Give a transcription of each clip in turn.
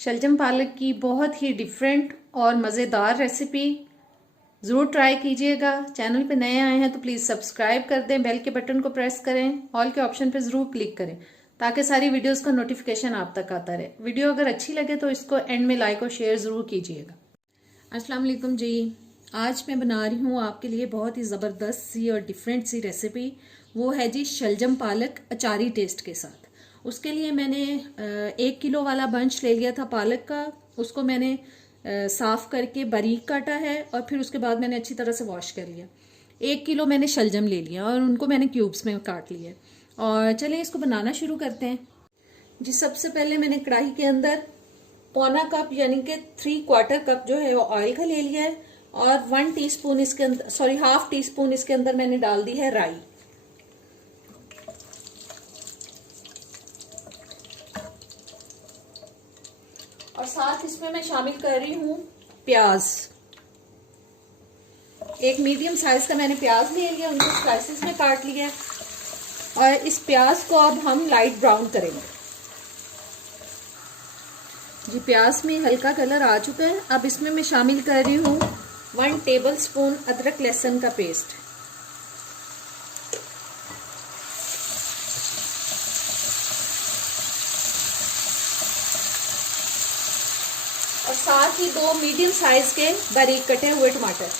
शलजम पालक की बहुत ही डिफरेंट और मज़ेदार रेसिपी ज़रूर ट्राई कीजिएगा। चैनल पे नए आए हैं तो प्लीज़ सब्सक्राइब कर दें, बेल के बटन को प्रेस करें, ऑल के ऑप्शन पे ज़रूर क्लिक करें ताकि सारी वीडियोस का नोटिफिकेशन आप तक आता रहे। वीडियो अगर अच्छी लगे तो इसको एंड में लाइक और शेयर ज़रूर कीजिएगा। अस्सलाम वालेकुम जी, आज मैं बना रही हूँ आपके लिए बहुत ही ज़बरदस्त सी और डिफरेंट सी रेसिपी। वो है जी शलजम पालक अचारी टेस्ट के साथ। उसके लिए मैंने 1 किलो वाला बंच ले लिया था पालक का। उसको मैंने साफ करके बारीक काटा है और फिर उसके बाद मैंने अच्छी तरह से वॉश कर लिया। 1 किलो मैंने शलजम ले लिया और उनको मैंने क्यूब्स में काट लिया। और चलें इसको बनाना शुरू करते हैं जी। सबसे पहले मैंने कढ़ाई के अंदर पौना कप यानी कि 3/4 कप जो है वो ऑयल का ले लिया है और 1 टीस्पून इसके अंदर हाफ टी स्पून इसके अंदर मैंने डाल दी है राई। और साथ इसमें मैं शामिल कर रही हूँ प्याज। एक मीडियम साइज का मैंने प्याज ले लिया, उनको स्लाइसेस में काट लिया और इस प्याज को अब हम लाइट ब्राउन करेंगे जी। प्याज में हल्का कलर आ चुका है। अब इसमें मैं शामिल कर रही हूँ 1 टेबलस्पून अदरक लहसुन का पेस्ट और साथ ही 2 मीडियम साइज के बारीक कटे हुए टमाटर।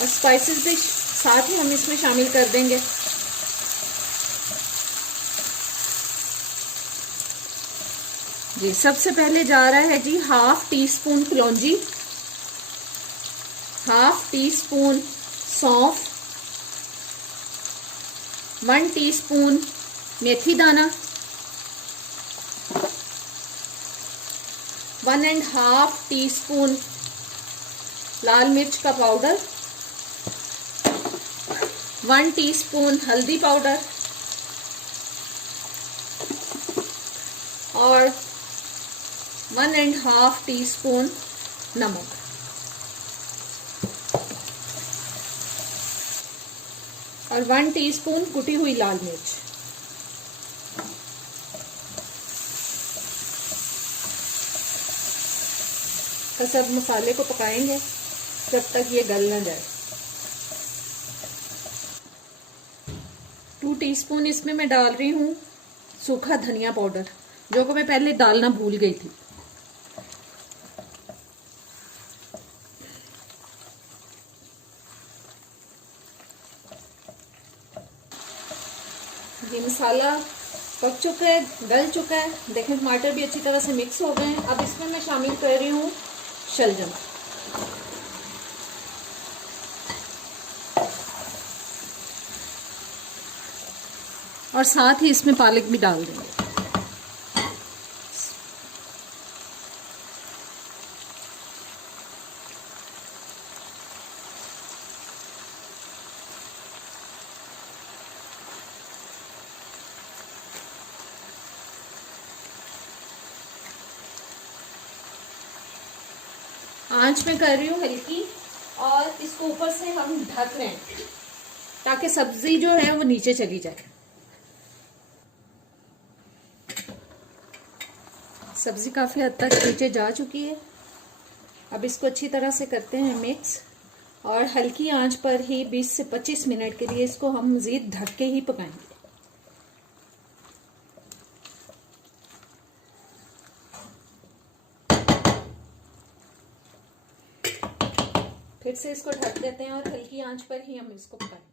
और स्पाइसेस भी साथ ही हम इसमें शामिल कर देंगे। जी सबसे पहले जा रहा है जी हाफ टी स्पून कलौंजी, हाफ टी स्पून सौंफ, 1 टीस्पून मेथी दाना, 1.5 टीस्पून लाल मिर्च का पाउडर, 1 टीस्पून हल्दी पाउडर और 1.5 टीस्पून नमक। और 1 टीस्पून कुटी हुई लाल मिर्च। सब मसाले को पकाएंगे जब तक ये गल ना जाए। 2 टीस्पून इसमें मैं डाल रही हूँ सूखा धनिया पाउडर, जो को मैं पहले डालना भूल गई थी। ये मसाला पक चुका है, गल चुका है। देखें टमाटर भी अच्छी तरह से मिक्स हो गए हैं। अब इसमें मैं शामिल कर रही हूँ शलजम। और साथ ही इसमें पालक भी डाल देंगे। आंच में कर रही हूँ हल्की और इसको ऊपर से हम ढक रहे हैं ताकि सब्जी जो है वो नीचे चली जाए। सब्जी काफी हद तक नीचे जा चुकी है। अब इसको अच्छी तरह से करते हैं मिक्स और हल्की आंच पर ही 20 से 25 मिनट के लिए इसको हम मजीद ढक के ही पकाएंगे। फिर से इसको ढक देते हैं और हल्की आंच पर ही हम इसको पकाएंगे।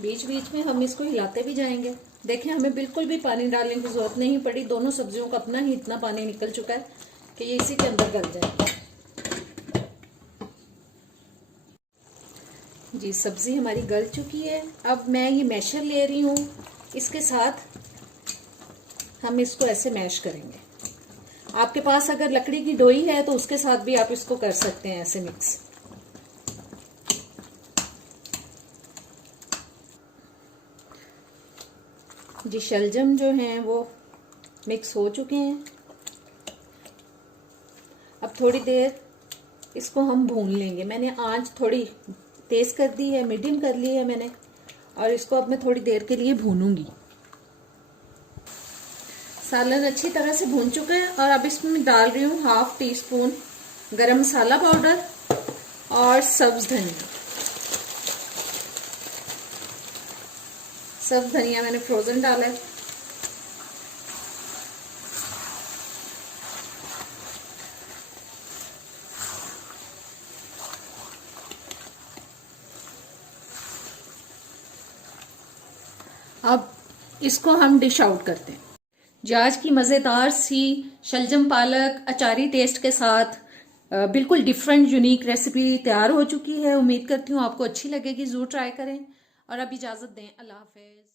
बीच बीच में हम इसको हिलाते भी जाएंगे। देखें हमें बिल्कुल भी पानी डालने की जरूरत नहीं पड़ी। दोनों सब्जियों का अपना ही इतना पानी निकल चुका है कि ये इसी के अंदर गल जाएगा जी। सब्जी हमारी गल चुकी है। अब मैं ये मैशर ले रही हूँ, इसके साथ हम इसको ऐसे मैश करेंगे। आपके पास अगर लकड़ी की डोई है तो उसके साथ भी आप इसको कर सकते हैं ऐसे मिक्स। जी शलजम जो हैं वो मिक्स हो चुके हैं। अब थोड़ी देर इसको हम भून लेंगे। मैंने आंच थोड़ी तेज़ कर दी है, मीडियम कर ली है मैंने, और इसको अब मैं थोड़ी देर के लिए भूनूंगी। सालन अच्छी तरह से भून चुका है और अब इसमें डाल रही हूँ 1/2 टीस्पून गरम मसाला पाउडर और सब्ज धनिया। सब्ज धनिया मैंने फ्रोजन डाला है। अब इसको हम डिश आउट करते हैं। जी, आज की मज़ेदार सी शलजम पालक अचारी टेस्ट के साथ बिल्कुल डिफरेंट यूनिक रेसिपी तैयार हो चुकी है। उम्मीद करती हूँ आपको अच्छी लगेगी, ज़रूर ट्राई करें और अब इजाज़त दें। अल्लाह हाफ़िज़।